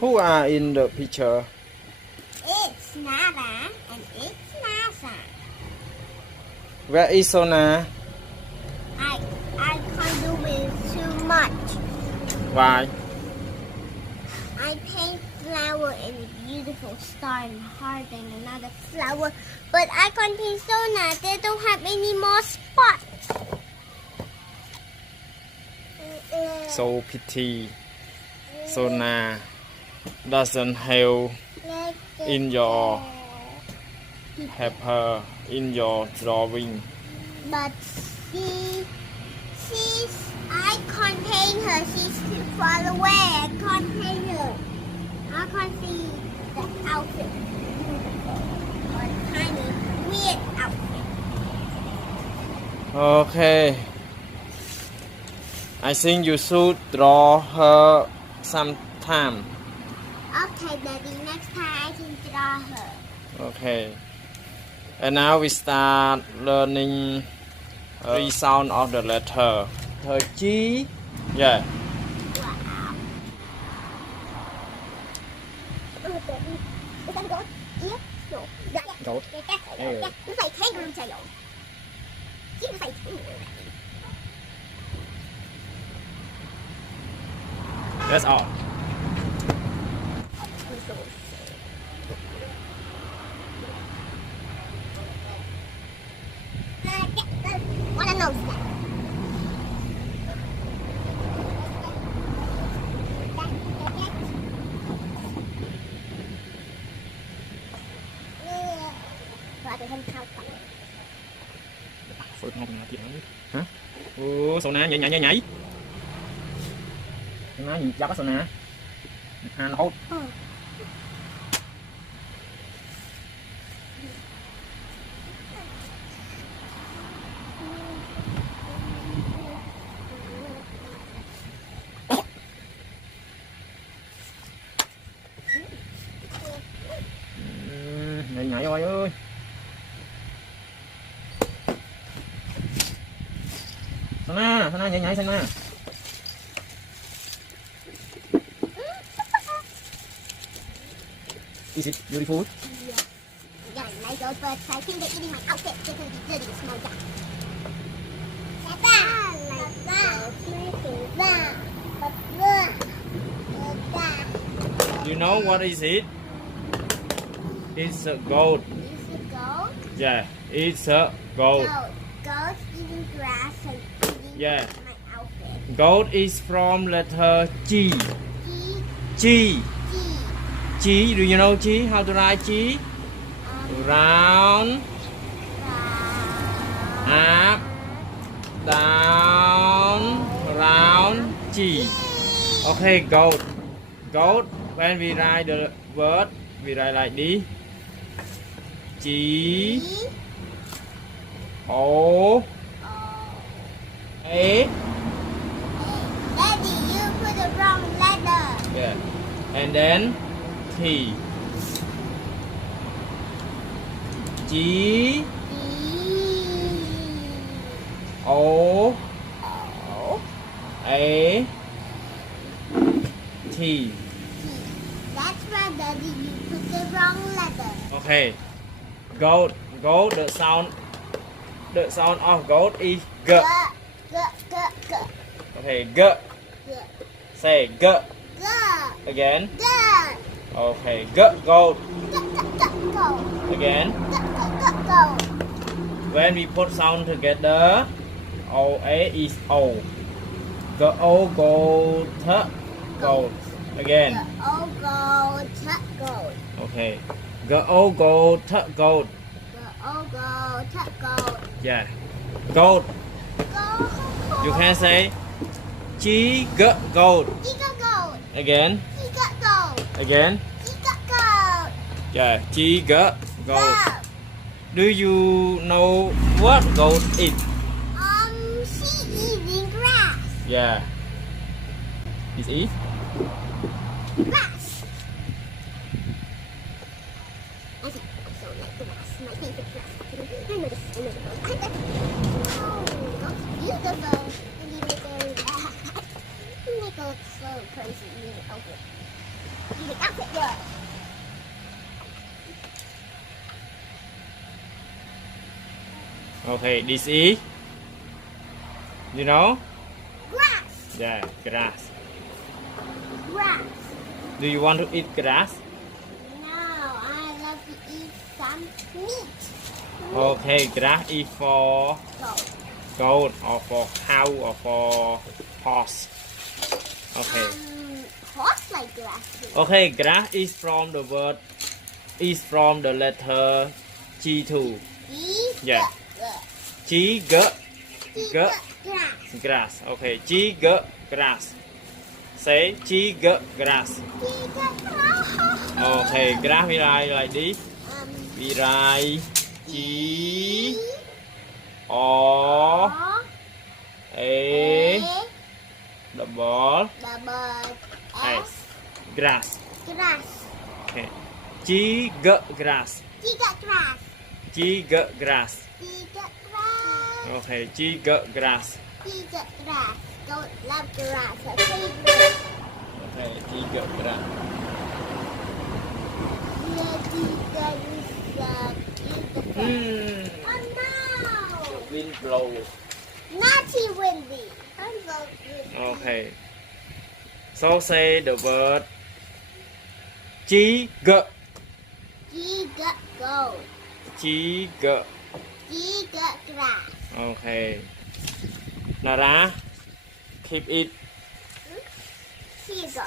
Who are in the picture? It's Nana and it's NASA. Where is Sona? I can't do it too much. Why? I paint flower and a beautiful star and heart and another flower, but I can't paint Sona. They don't have any more spots. So pity. Sona doesn't have in your have her in your drawing. But I can't paint her. She's too far away. I can't paint her. I can't see the outfit. Or kind of weird outfit. Okay. I think you should draw her sometime. Okay, Daddy. Next time I can draw her. Okay. And now we start learning three sound of the letter. Letter G. Yeah. Wow. Oh, Daddy. Is that a goat? Ear? No. Goat. Yeah. Nó phải kangaroo tail. Chứ nó phải kangaroo. That's all. What a nose that. Rồi tụi hình khao tập. Phượt ngon chị hả? Ủa, Sona nhảy. Sona nhìn dọc á Sona. Hand hold. Nhảy rồi ơi. Sona nhảy Sona. Is it beautiful? Yeah, like those birds. I think they're eating my outfit because it's really small. You know what is it? It's a goat. Is it goat? Yeah, it's a goat. Goats eating grass and eating Yeah. my outfit. Goat is from letter G. G, G. G, G. Do you know G? How to write G? Round, up, down, round, G. Okay, goat. Goat. When we write the word, we write like this. G, O, A. Daddy, you put the wrong letter. Yeah. And then T. G, E, O, O, A, T. That's right, Daddy. You put the wrong letter. Okay. Goat. The sound of goat is G. G. Okay, G. Say G. G. Again. G. Okay, G. Goat. Go. Again. Go. When we put sound together, O A is O. G O goat. Goat. Again. O go. Go. Okay. G O goat. Goat. O go. Go. Yeah. Goat. Go. You can say G G goat. Giga go. Again. Giga go. Again. Giga go. Yeah. G G goat. Go. Do you know what goat is? She eating grass. Yeah. Is it? Grass. I think I so like grass. My favorite grass. I know this. Oh, that's beautiful. And you make it look so crazy. You make it over. The outfit girl. Okay, this is, you know? Grass. Yeah, grass. Grass. Do you want to eat grass? No, I love to eat some meat. Okay, grass is for Goat. goat or for cow or for horse. Okay. Horse like grass too. Okay, grass is from the word, is from the letter G2. Yeah. G, G, G, Grass. grass. Okay, G, G, grass. Say G, G, grass. Okay, grass we write like this. We write G, O, A, double Double S. Grass. Grass. Okay. G, G, grass. Giga grass. G, G, grass. Giga grass. Okay, G, G, grass. Giga grass. Don't love grass. Her favorite. Okay, G, G, grass. Giga is Hmm. Oh no! Wind blow. Naughty windy. I'm so good. Okay. So say the word G, G. Giga go. G, G. Giga grass. Okay. Nara, keep it. Here you go.